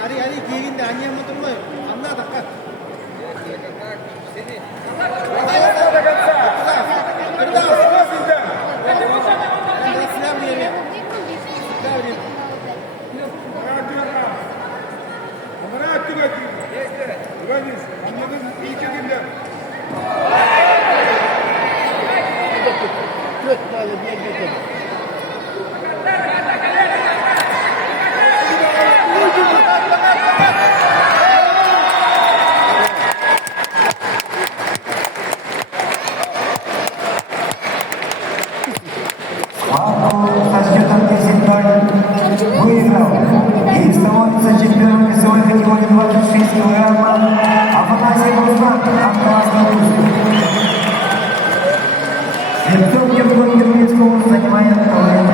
Hari-hari gigin dah hanya motor boy. Anda tak. Выиграл и становится чемпионом весовой категории 26 килограммов Афанасий Руслан, Красный Русский. Сердцем Германии занимает